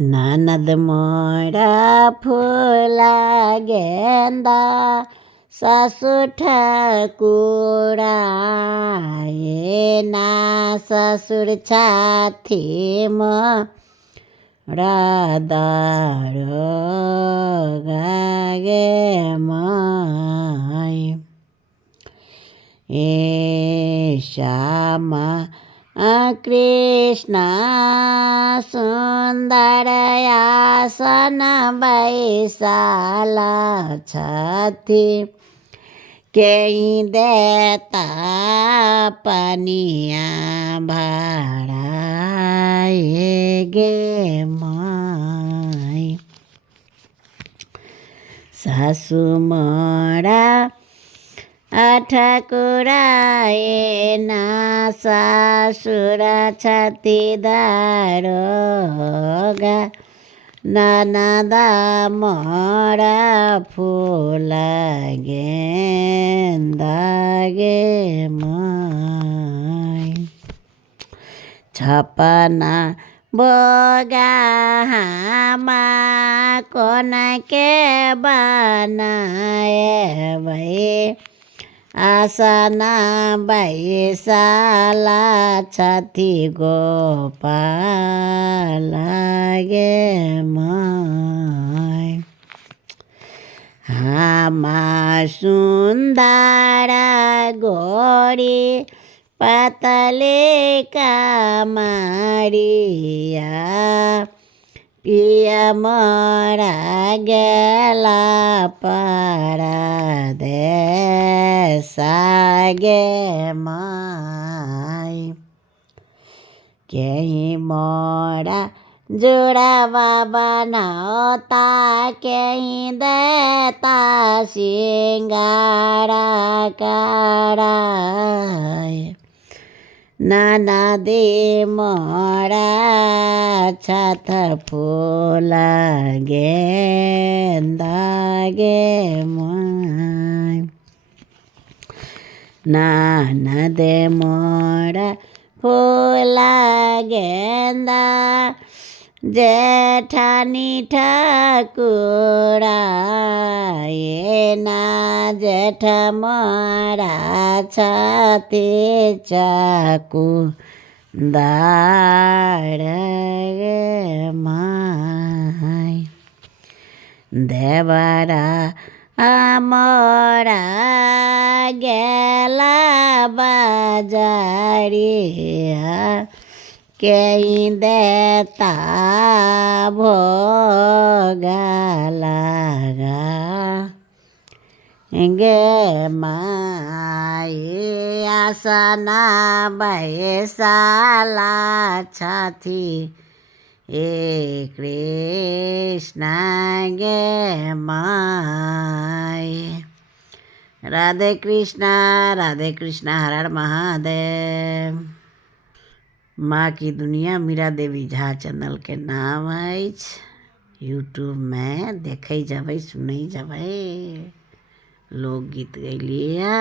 ननद मोरा फूला गेंदा सासु ठाकुरा ये ना ससुर छाती मोरा दारो गागे माय ए श्यामा कृष्ण सुंदर आसन बैसाला छथि केही देता पनिया भाड़ाए गे माय सासु मोरा ठाकुरा ए ना ससुर छति दारोगा ननद मोरा फूल गेंदा गे माय छपना बोगा हामा कोन के बनाए भई आसना बैसाला छथि गोपाल गे माय हामा सुंदर गोरी पतले कामरिया पिया मोरा गेला परदेस गे माय केही मोरा जोड़ावा बनाता केही देता सिंगारा कराय ननदी मोरा छत फूल गेंदा गे माय ननद मोरा फूल गेंदा जेठानी ठाकुरा ये ना जेठ मोरा छति चाकू दाड़ गे माय देवरा मोरा गेला बाजारिया केही देता भोगलागा गे माय आसना बैसाला छथि ए कृष्ण गे माय राधे कृष्ण हर हर महादेव। माँ की दुनिया मीरा देवी झा चैनल के नाम है। यूट्यूब में देखे जब सुने जब लोकगीत गैलिए।